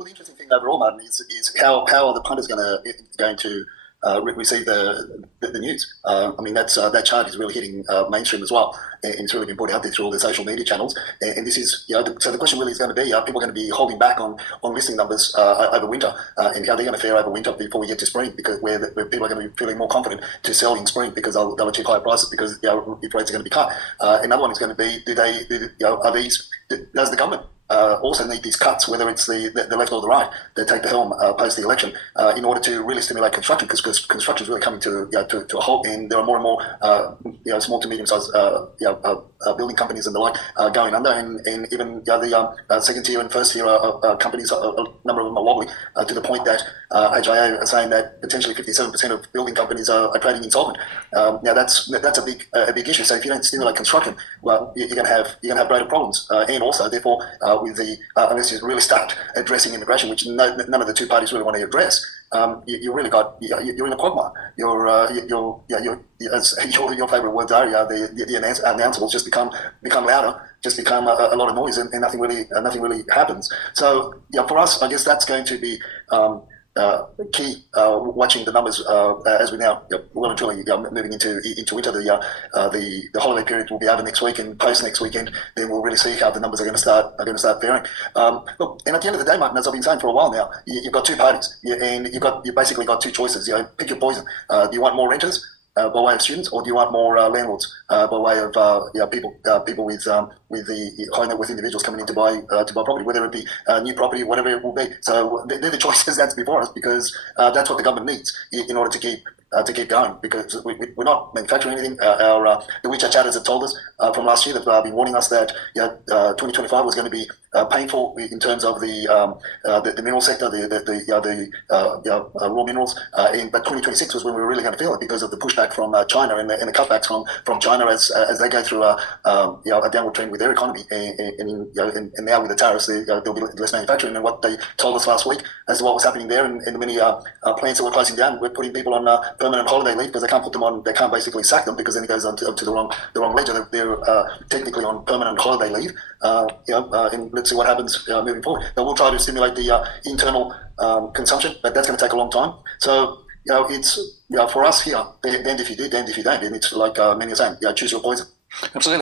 Well, the interesting thing overall, Martin, is how are the punters going to receive the news? I mean, that chart is really hitting mainstream as well, and it's really been put out there through all the social media channels. And this is, so the question really is going to be: are people going to be holding back on listing numbers over winter, and how they're going to fare over winter before we get to spring? Because where people are going to be feeling more confident to sell in spring because they'll achieve higher prices because if rates are going to be cut. Another one is going to be: does the government also need these cuts, whether it's the left or the right, that take the helm post the election, in order to really stimulate construction, because construction is really coming to a halt, and there are more and more small to medium sized building companies and the like going under, and even the second tier and first tier companies, a number of them are wobbly to the point that HIA are saying that potentially 57% of building companies are trading insolvent. Now that's a big issue. So if you don't stimulate construction, well, you're going to have greater problems, and also therefore with unless you really start addressing immigration, which none of the two parties really want to address, you're in a quagmire. As your favourite words are, the announceables just become louder, just become a lot of noise, and nothing really happens. So for us, I guess that's going to be key, watching the numbers as we now well and truly moving into winter. The holiday period will be over next week, and post next weekend, then we'll really see how the numbers are going to start faring. Look, and at the end of the day, Martin, as I've been saying for a while now, you've got two parties, and you've basically got two choices. Pick your poison. Do you want more renters by way of students, or do you want more landlords by way of people with the high net worth individuals coming in to buy property, whether it be new property, whatever it will be. So they're the choices that's before us, because that's what the government needs in order to keep going, because we're not manufacturing anything. The WeChat chatters have told us from last year that they've been warning us that 2025 was going to be painful in terms of the mineral sector, the raw minerals, but 2026 was when we were really going to feel it because of the pushback from China and the cutbacks from China as they go through a downward trend with their economy, and now with the tariffs there'll be less manufacturing. And what they told us last week as to what was happening there, and the many plants that were closing down, we're putting people on permanent holiday leave because they can't put them on. They can't basically sack them, because then it goes on to the wrong ledger. They're technically on permanent holiday leave. And let's see what happens moving forward. But we'll try to stimulate the internal consumption, but that's going to take a long time. So it's for us here. Damned if you do, damned if you don't. And it's like many are saying, choose your poison. Absolutely.